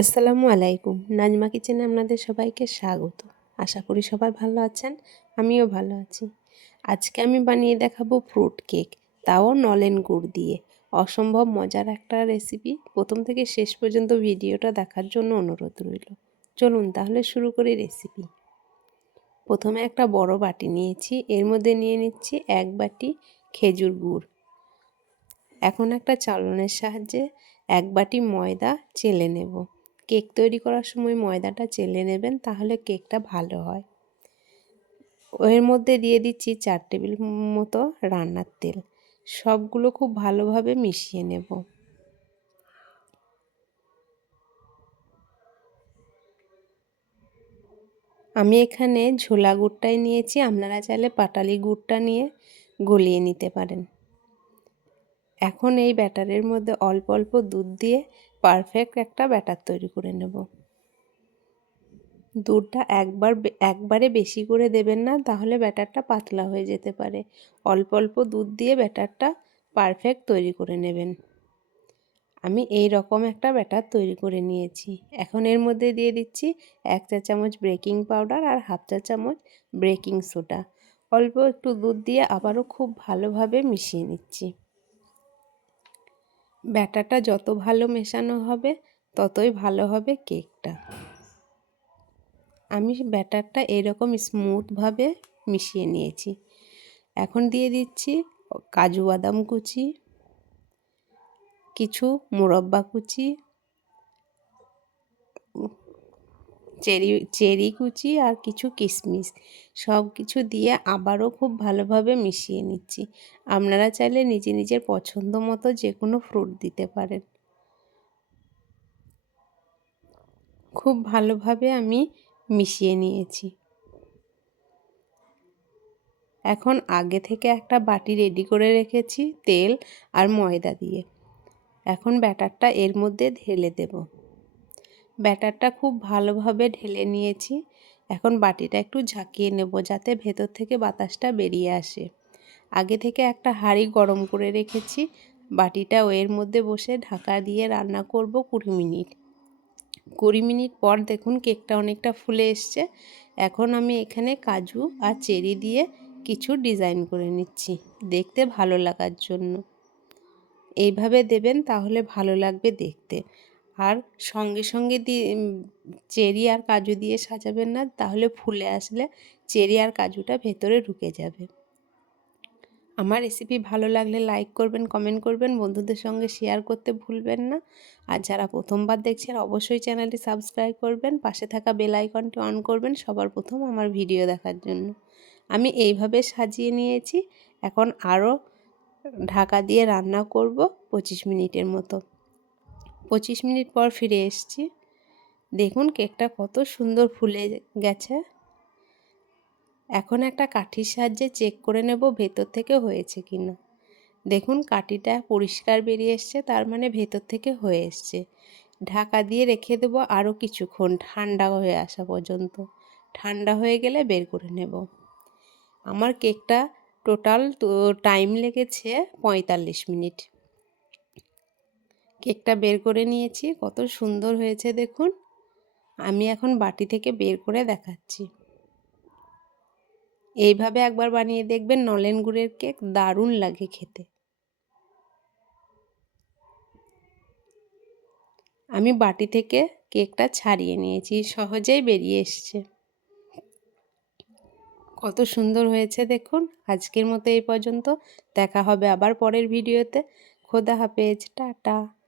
আসসালামু আলাইকুম। নাজমা কিচেনে আপনাদের সবাইকে স্বাগত। আশা করি সবাই ভালো আছেন, আমিও ভালো আছি। আজকে আমি বানিয়ে দেখাবো ফ্রুট কেক, তাও নলেন গুড় দিয়ে। অসম্ভব মজার একটা রেসিপি। প্রথম থেকে শেষ পর্যন্ত ভিডিওটা দেখার জন্য অনুরোধ রইল। চলুন তাহলে শুরু করি রেসিপি। প্রথমে একটা বড় বাটি নিয়েছি, এর মধ্যে নিয়ে নিচ্ছি এক বাটি খেজুর গুড়। এখন একটা চালনের সাহায্যে এক বাটি ময়দা চেলে নেব। কেক তৈরি করার সময় ময়দাটা চেলে নেবেন তাহলে কেকটা ভালো হয়। এর মধ্যে দিয়ে দিচ্ছি চার টেবিল মতো রান্নার তেল। সবগুলো খুব ভালোভাবে মিশিয়ে নেব। আমি এখানে ঝোলা গুড়টাই নিয়েছি, আপনারা চাইলে পাটালি গুড়টা নিয়ে গলিয়ে নিতে পারেন। এখন এই ব্যাটারের মধ্যে অল্প অল্প দুধ দিয়ে পারফেক্ট একটা ব্যাটার তৈরি করে নেব। দুধটা একবার একবারে বেশি করে দেবেন না, তাহলে ব্যাটারটা পাতলা হয়ে যেতে পারে। অল্প অল্প দুধ দিয়ে ব্যাটারটা পারফেক্ট তৈরি করে নেবেন। আমি এই রকম একটা ব্যাটার তৈরি করে নিয়েছি। এখন এর মধ্যে দিয়ে দিচ্ছি এক চা চামচ বেকিং পাউডার আর হাফ চা চামচ বেকিং সোডা অল্প একটু দুধ দিয়ে আবারও খুব ভালোভাবে মিশিয়ে নিচ্ছি। ব্যাটারটা যত ভালো মেশানো হবে, ততই ভালো হবে কেকটা। আমি ব্যাটারটা এরকম স্মুথভাবে মিশিয়ে নিয়েছি। এখন দিয়ে দিচ্ছি কাজু বাদাম কুচি, কিছু মোরব্বা কুচি চেরি চেরি কুচি আর কিছু কিশমিশ সব কিছু দিয়ে আবারও খুব ভালোভাবে মিশিয়ে নিচ্ছি। আপনারা চাইলে নিজে নিজের পছন্দ মতো যে কোনো ফ্রুট দিতে পারেন। খুব ভালোভাবে আমি মিশিয়ে নিয়েছি। এখন আগে থেকে একটা বাটি রেডি করে রেখেছি তেল আর ময়দা দিয়ে। এখন ব্যাটারটা এর মধ্যে ঢেলে দেবো। ব্যাটারটা খুব ভালোভাবে ঢেলে নিয়েছি। এখন বাটিটা একটু ঝাঁকিয়ে নেব যাতে ভেতর থেকে বাতাসটা বেরিয়ে আসে। আগে থেকে একটা হাঁড়ি গরম করে রেখেছি। বাটিটা এর মধ্যে বসে ঢাকা দিয়ে রান্না করব কুড়ি মিনিট। কুড়ি মিনিট পর দেখুন কেকটা অনেকটা ফুলে এসছে। এখন আমি এখানে কাজু আর চেরি দিয়ে কিছু ডিজাইন করে নিচ্ছি দেখতে ভালো লাগার জন্য। এইভাবে দেবেন তাহলে ভালো লাগবে দেখতে। আর সঙ্গে সঙ্গে দিয়ে চেরি আর কাজু দিয়ে সাজাবেন না, তাহলে ফুলে আসলে চেরি আর কাজুটা ভেতরে ঢুকে যাবে। আমার রেসিপি ভালো লাগলে লাইক করবেন কমেন্ট করবেন, বন্ধুদের সঙ্গে শেয়ার করতে ভুলবেন না। আর যারা প্রথমবার দেখছেন, অবশ্যই চ্যানেলটি সাবস্ক্রাইব করবেন, পাশে থাকা বেল আইকনটি অন করবেন, সবার প্রথম আমার ভিডিও দেখার জন্য। আমি এইভাবে সাজিয়ে নিয়েছি, এখন আরও ঢাকা দিয়ে রান্না করব পঁচিশ মিনিটের মতো। পঁচিশ মিনিট পর ফিরে এসছি। দেখুন কেকটা কত সুন্দর ফুলে গেছে। এখন একটা কাঠির সাহায্যে চেক করে নেব ভেতর থেকে হয়েছে কি না দেখুন কাঠিটা পরিষ্কার বেরিয়ে এসছে, তার মানে ভেতর থেকে হয়ে এসছে। ঢাকা দিয়ে রেখে দেবো আরও কিছুক্ষণ, ঠান্ডা হয়ে আসা পর্যন্ত। ঠান্ডা হয়ে গেলে বের করে নেব। আমার কেকটা টোটাল টাইম লেগেছে পঁয়তাল্লিশ মিনিট। কেকটা বের করে নিয়েছি, কত সুন্দর হয়েছে দেখুন। আমি এখন বাটি থেকে বের করে দেখাচ্ছি। এইভাবে একবার বানিয়ে দেখবেন নলেন গুড়ের কেক দারুণ লাগে খেতে। আমি বাটি থেকে কেকটা ছাড়িয়ে নিয়েছি, সহজেই বেরিয়ে এসছে। কত সুন্দর হয়েছে দেখুন। আজকের মতো এই পর্যন্ত। দেখা হবে আবার পরের ভিডিওতে। খোদা হাফেজ, টাটা।